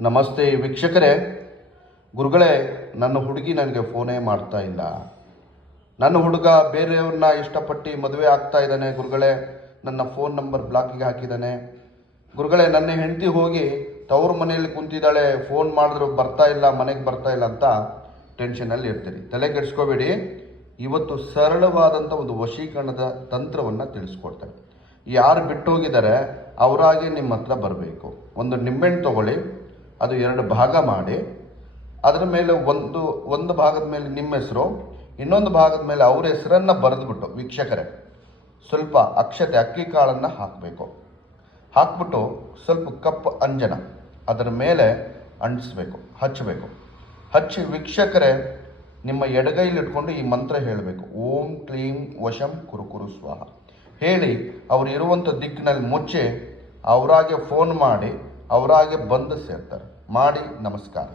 ನಮಸ್ತೆ ವೀಕ್ಷಕರೇ. ಗುರುಗಳೇ, ನನ್ನ ಹುಡುಗಿ ನನಗೆ ಫೋನೇ ಮಾಡ್ತಾ ಇಲ್ಲ. ನನ್ನ ಹುಡುಗ ಬೇರೆಯವ್ರನ್ನ ಇಷ್ಟಪಟ್ಟು ಮದುವೆ ಆಗ್ತಾ ಇದ್ದಾನೆ ಗುರುಗಳೇ. ನನ್ನ ಫೋನ್ ನಂಬರ್ ಬ್ಲಾಕಿಗೆ ಹಾಕಿದ್ದಾನೆ ಗುರುಗಳೇ. ನನ್ನ ಹೆಂಡತಿ ಹೋಗಿ ತವ್ರ ಮನೆಯಲ್ಲಿ ಕುಂತಿದ್ದಾಳೆ, ಫೋನ್ ಮಾಡಿದ್ರು ಬರ್ತಾ ಇಲ್ಲ, ಮನೆಗೆ ಬರ್ತಾ ಇಲ್ಲ ಅಂತ ಟೆನ್ಷನಲ್ಲಿ ಇರ್ತೀರಿ. ತಲೆ ಕೆಡಿಸ್ಕೋಬೇಡಿ. ಇವತ್ತು ಸರಳವಾದಂಥ ಒಂದು ವಶೀಕರಣದ ತಂತ್ರವನ್ನು ತಿಳಿಸ್ಕೊಡ್ತಾರೆ. ಯಾರು ಬಿಟ್ಟೋಗಿದ್ದಾರೆ ಅವರಾಗೆ ನಿಮ್ಮ ಹತ್ರ ಬರಬೇಕು. ಒಂದು ನಿಂಬೆಹಣ್ಣು ತೊಗೊಳ್ಳಿ, ಅದು 2 ಭಾಗ ಮಾಡಿ, ಅದರ ಮೇಲೆ ಒಂದು ಭಾಗದ ಮೇಲೆ ನಿಮ್ಮ ಹೆಸರು, ಇನ್ನೊಂದು ಭಾಗದ ಮೇಲೆ ಅವ್ರ ಹೆಸರನ್ನು ಬರೆದ್ಬಿಟ್ಟು ವೀಕ್ಷಕರೇ ಸ್ವಲ್ಪ ಅಕ್ಷತೆ ಅಕ್ಕಿ ಕಾಳನ್ನು ಹಾಕಬೇಕು. ಹಾಕ್ಬಿಟ್ಟು ಸ್ವಲ್ಪ ಕಪ್ಪು ಅಂಜನ ಅದರ ಮೇಲೆ ಅಂಟಿಸ್ಬೇಕು, ಹಚ್ಚಬೇಕು. ಹಚ್ಚಿ ವೀಕ್ಷಕರೇ ನಿಮ್ಮ ಎಡಗೈಲಿ ಇಟ್ಕೊಂಡು ಈ ಮಂತ್ರ ಹೇಳಬೇಕು. ಓಂ ಕ್ಲೀಂ ವಶಂ ಕುರುಕುರು ಸ್ವಾಹ ಹೇಳಿ ಅವರು ಇರುವಂಥ ದಿಕ್ಕಿನಲ್ಲಿ ಮುಚ್ಚಿ ಅವರಾಗೆ ಫೋನ್ ಮಾಡಿ ಅವರಾಗೆ ಬಂದು ಸೇರ್ತಾರೆ. ಮಾಡಿ ನಮಸ್ಕಾರ.